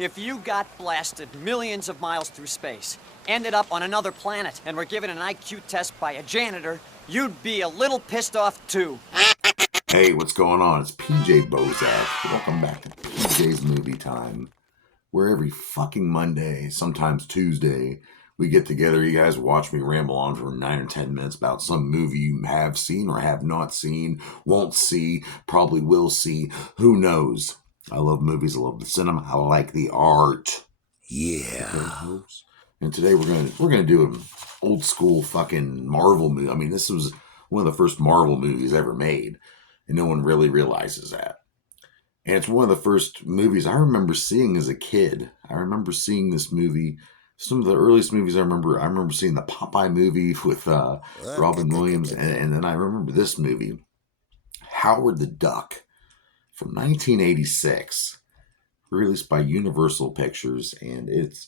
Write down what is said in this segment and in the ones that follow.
If you got blasted millions of miles through space, ended up on another planet, and were given an IQ test by a janitor, you'd be a little pissed off too. Hey, what's going on? It's PJ Bozak. Welcome back to PJ's Movie Time, where every fucking Monday, sometimes Tuesday, we get together. You guys watch me ramble on for 9 or 10 minutes about some movie you have seen or have not seen, won't see, probably will see. Who knows? I love movies. I love the cinema. I like the art. Yeah. And today we're gonna do an old school fucking Marvel movie. I mean, this was one of the first Marvel movies ever made, and no one really realizes that. And it's one of the first movies I remember seeing as a kid. I remember seeing this movie. Some of the earliest movies I remember seeing the Popeye movie with Robin Williams, and then I remember this movie, Howard the Duck, from 1986, released by Universal Pictures, and it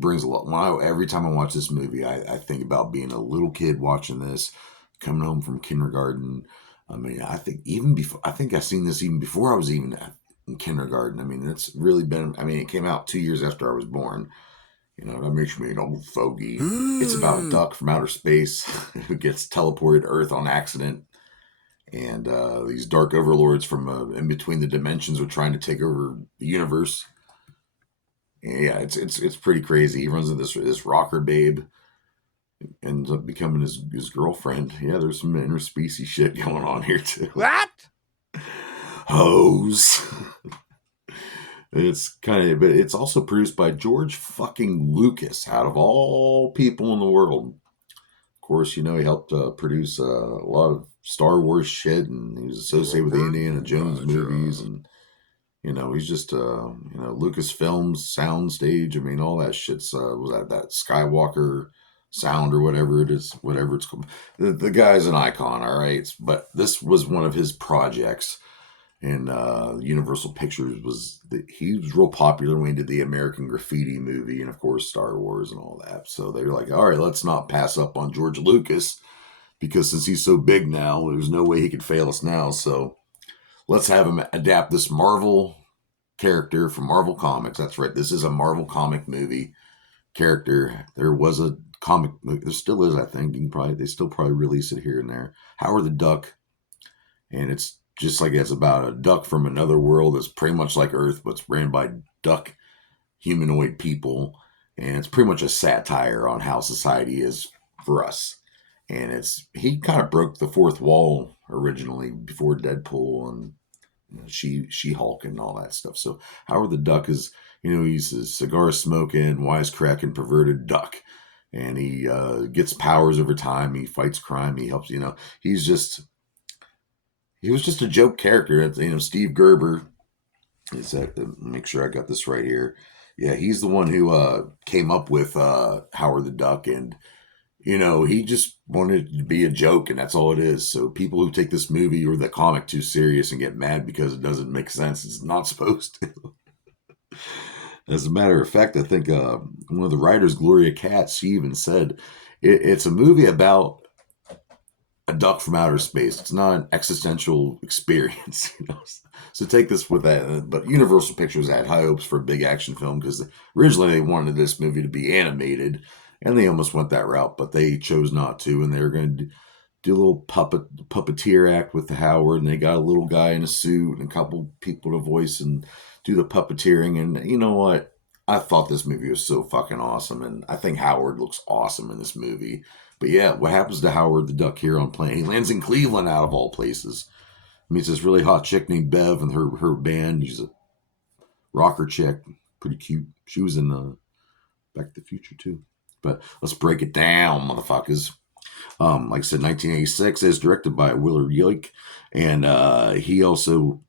brings a lot. Every time I watch this movie, I think about being a little kid watching this, coming home from kindergarten. I mean, I think I've seen this even before I was even in kindergarten. I mean, it's really been. I mean, it came out 2 years after I was born. You know, that makes me an old fogey. It's about a duck from outer space who gets teleported to Earth on accident. And these dark overlords from in between the dimensions are trying to take over the universe. Yeah, it's pretty crazy. He runs into this rocker babe, ends up becoming his girlfriend. Yeah, there's some interspecies shit going on here too. What? Hose. But it's also produced by George fucking Lucas, out of all people in the world. Of course, you know, he helped produce a lot of Star Wars shit, and he was associated with the Indiana Jones movies, and you know, he's just Lucasfilms soundstage. I mean, all that shit's was that Skywalker sound or whatever it is, whatever it's called. The guy's an icon, all right. But this was one of his projects, and Universal Pictures he was real popular when he did the American Graffiti movie, and of course Star Wars and all that. So they were like, all right, let's not pass up on George Lucas, because since he's so big now, there's no way he could fail us now. So let's have him adapt this Marvel character from Marvel Comics. That's right. This is a Marvel comic movie character. There was a comic movie. There still is, I think. They still probably release it here and there. Howard the Duck. And it's just like it's about a duck from another world that's pretty much like Earth, but it's ran by duck humanoid people. And it's pretty much a satire on how society is for us. And he kind of broke the fourth wall originally before Deadpool and She-Hulk and all that stuff. So Howard the Duck is, he's a cigar smoking, wisecracking, perverted duck, and he gets powers over time. He fights crime. He helps. He was just a joke character. Steve Gerber is that. Make sure I got this right here. Yeah, he's the one who came up with Howard the Duck, and he just wanted it to be a joke, and that's all it is. So people who take this movie or the comic too serious and get mad because it doesn't make sense, it's not supposed to. As a matter of fact, I think one of the writers, Gloria Katz, she even said it's a movie about a duck from outer space. It's not an existential experience, So take this with that. But Universal Pictures had high hopes for a big action film because originally they wanted this movie to be animated. And they almost went that route, but they chose not to. And they were going to do a little puppeteer act with the Howard. And they got a little guy in a suit and a couple people to voice and do the puppeteering. And you know what? I thought this movie was so fucking awesome. And I think Howard looks awesome in this movie. But yeah, what happens to Howard the Duck here on plane? He lands in Cleveland, out of all places. Meets this really hot chick named Bev and her band. She's a rocker chick. Pretty cute. She was in Back to the Future too. But let's break it down, motherfuckers. Like I said, 1986 is directed by Willard Huyck, and he also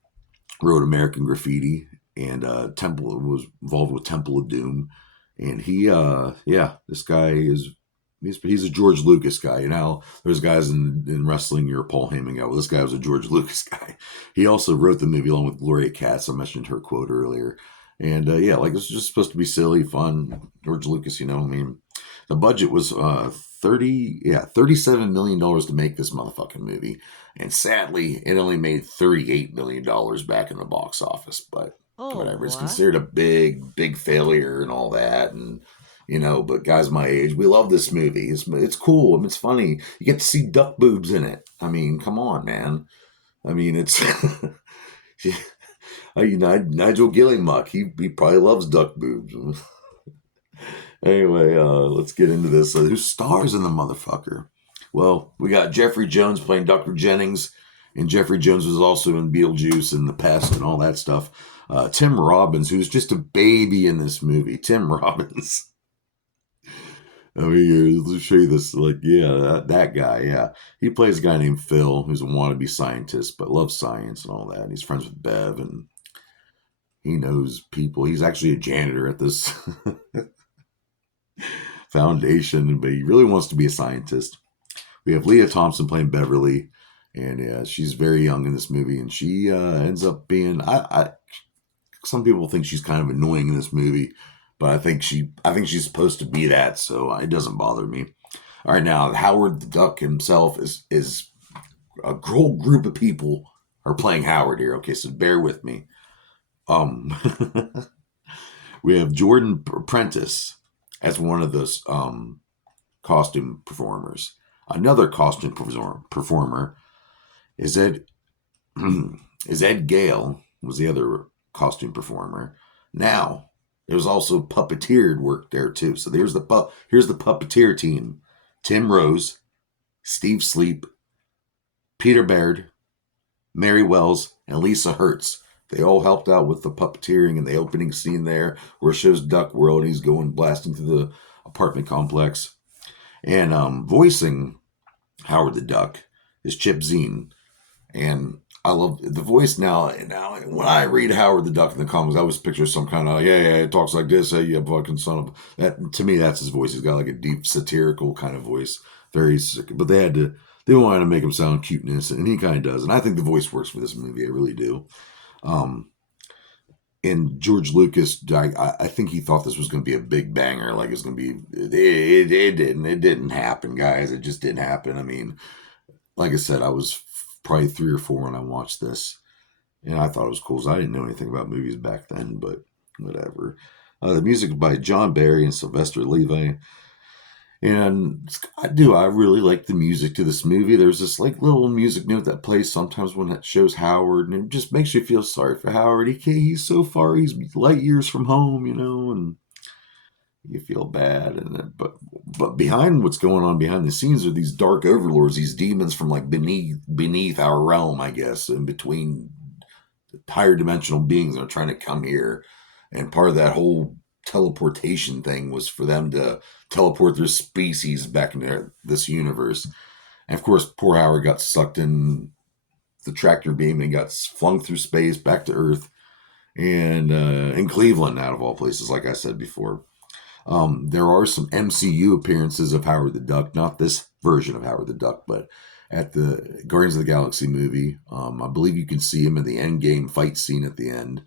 wrote American Graffiti, and was involved with Temple of Doom. And this guy he's a George Lucas guy. There's guys in wrestling, you're a Paul Heyman guy. Well, this guy was a George Lucas guy. He also wrote the movie along with Gloria Katz. I mentioned her quote earlier. And it's just supposed to be silly, fun. George Lucas, the budget was $37 million to make this motherfucking movie. And sadly, it only made $38 million back in the box office. But Oh, whatever. It's what? considered a big failure and all that, and but guys my age, we love this movie. It's cool. I mean, it's funny. You get to see duck boobs in it. I mean, come on, man. I mean, it's Nigel Gillimuck. He probably loves duck boobs. Anyway, let's get into this. Who stars in the motherfucker? Well, we got Jeffrey Jones playing Dr. Jennings, and Jeffrey Jones was also in Beetlejuice and The Pest and all that stuff. Tim Robbins, who's just a baby in this movie. Tim Robbins. I mean, let's show you this. Like, yeah, that guy, yeah. He plays a guy named Phil, who's a wannabe scientist, but loves science and all that. And he's friends with Bev, and he knows people. He's actually a janitor at this foundation, but he really wants to be a scientist. We have Leah Thompson playing Beverly, and yeah, she's very young in this movie, and she ends up being. Some people think she's kind of annoying in this movie, but I think she's supposed to be that, so it doesn't bother me. All right, now Howard the Duck himself is a whole group of people are playing Howard here. Okay, so bear with me. We have Jordan Prentice as one of those costume performers. Another costume performer is Ed Gale was the other costume performer. Now there's also puppeteered work there too. So here's the puppeteer team: Tim Rose, Steve Sleep, Peter Baird, Mary Wells, and Lisa Hertz. They all helped out with the puppeteering and the opening scene there, where it shows Duck World and he's going blasting through the apartment complex. And voicing Howard the Duck is Chip Zien. And I love the voice now. Now, when I read Howard the Duck in the comics, I always picture some kind of, yeah, it talks like this, hey, you fucking son of... That, to me, that's his voice. He's got like a deep satirical kind of voice. Very sick. But they wanted to make him sound cute and innocent, and he kind of does. And I think the voice works for this movie. I really do. And George Lucas, I think he thought this was going to be a big banger. Like it's going to be, it didn't happen, guys. It just didn't happen. I mean, like I said, I was probably 3 or 4 when I watched this, and I thought it was cool. So I didn't know anything about movies back then, but whatever. The music is by John Barry and Sylvester Levi. And I really like the music to this movie. There's this like little music note that plays sometimes when it shows Howard, and it just makes you feel sorry for Howard. He's so far, he's light years from home, and you feel bad. And but behind what's going on behind the scenes are these dark overlords, these demons from like beneath our realm, I guess, in between higher dimensional beings that are trying to come here. And part of that whole teleportation thing was for them to teleport their species back into this universe. And of course, poor Howard got sucked in the tractor beam and got flung through space back to Earth, and in Cleveland, out of all places, like I said before. There are some MCU appearances of Howard the Duck, not this version of Howard the Duck, but at the Guardians of the Galaxy movie. I believe you can see him in the Endgame fight scene at the end.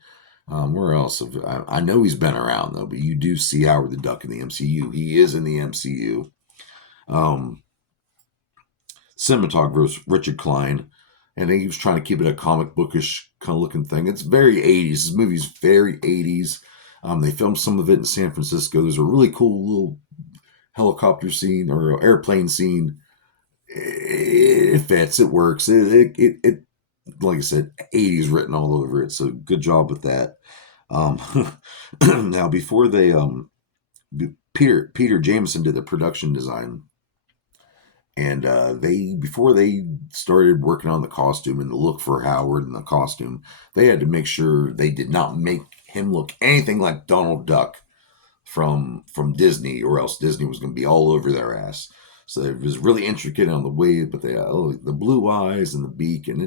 Where else? I know he's been around, though, but you do see Howard the Duck in the MCU. He is in the MCU. Cinematographer was Richard Klein, and he was trying to keep it a comic bookish kind of looking thing. It's very 80s. This movie's very 80s. They filmed some of it in San Francisco. There's a really cool little helicopter scene or airplane scene. It fits. It works. It like I said, 80s written all over it. So good job with that. Now before they Peter Jameson did the production design, and before they started working on the costume and the look for Howard and the costume, they had to make sure they did not make him look anything like Donald Duck from Disney, or else Disney was going to be all over their ass. So it was really intricate on the way, but the blue eyes and the beak, and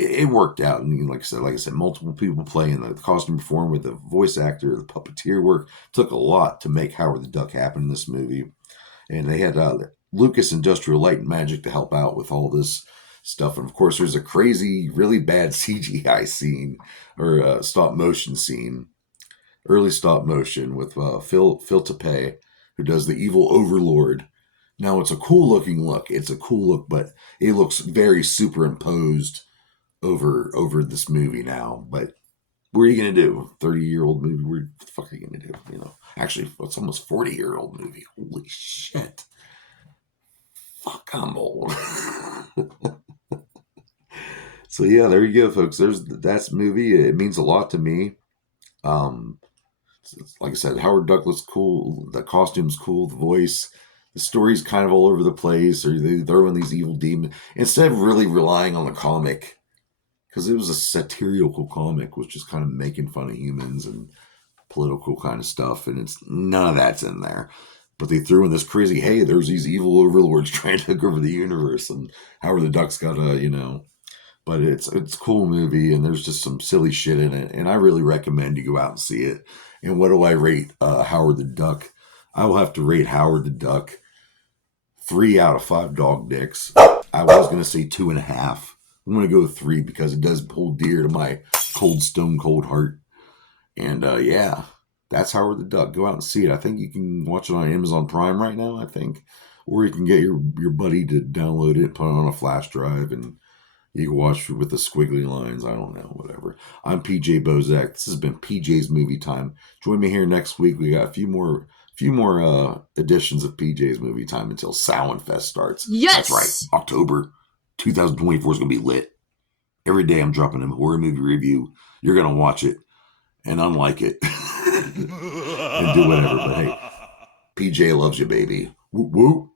it worked out. And like I said, multiple people playing the costume performer with the voice actor, the puppeteer work. Took a lot to make Howard the Duck happen in this movie. And they had Lucas Industrial Light and Magic to help out with all this stuff. And of course, there's a crazy, really bad CGI scene, or stop motion scene, early stop motion with Phil Tepe, who does the evil overlord. Now, it's a cool looking look. It's a cool look, but it looks very superimposed over this movie now. But what are you gonna do? 30-year-old movie? What the fuck are you gonna do? You know, actually, it's almost 40-year-old movie. Holy shit! Fuck, I'm old. So yeah, there you go, folks. That's the movie. It means a lot to me. Um, like I said, Howard Douglas cool. The costume's cool. The voice. The story's kind of all over the place. Or they throw in these evil demons instead of really relying on the comic, because it was a satirical comic, was just kind of making fun of humans and political kind of stuff, and it's none of that's in there. But they threw in this crazy, hey, there's these evil overlords trying to take over the universe, and Howard the Duck's got a, you know. But it's a cool movie, and there's just some silly shit in it, and I really recommend you go out and see it. And what do I rate Howard the Duck? I will have to rate Howard the Duck 3 out of 5 dog dicks. I was going to say 2.5. I'm going to go with 3 because it does pull dear to my stone cold heart. And yeah, that's Howard the Duck. Go out and see it. I think you can watch it on Amazon Prime right now, I think. Or you can get your buddy to download it, put it on a flash drive, and you can watch it with the squiggly lines. I don't know, whatever. I'm PJ Bozak. This has been PJ's Movie Time. Join me here next week. We got a few more editions of PJ's Movie Time until Samhain Fest starts. Yes! That's right. October 2024 is going to be lit. Every day I'm dropping a horror movie review. You're going to watch it and unlike it and do whatever. But hey, PJ loves you, baby. Whoop, whoop.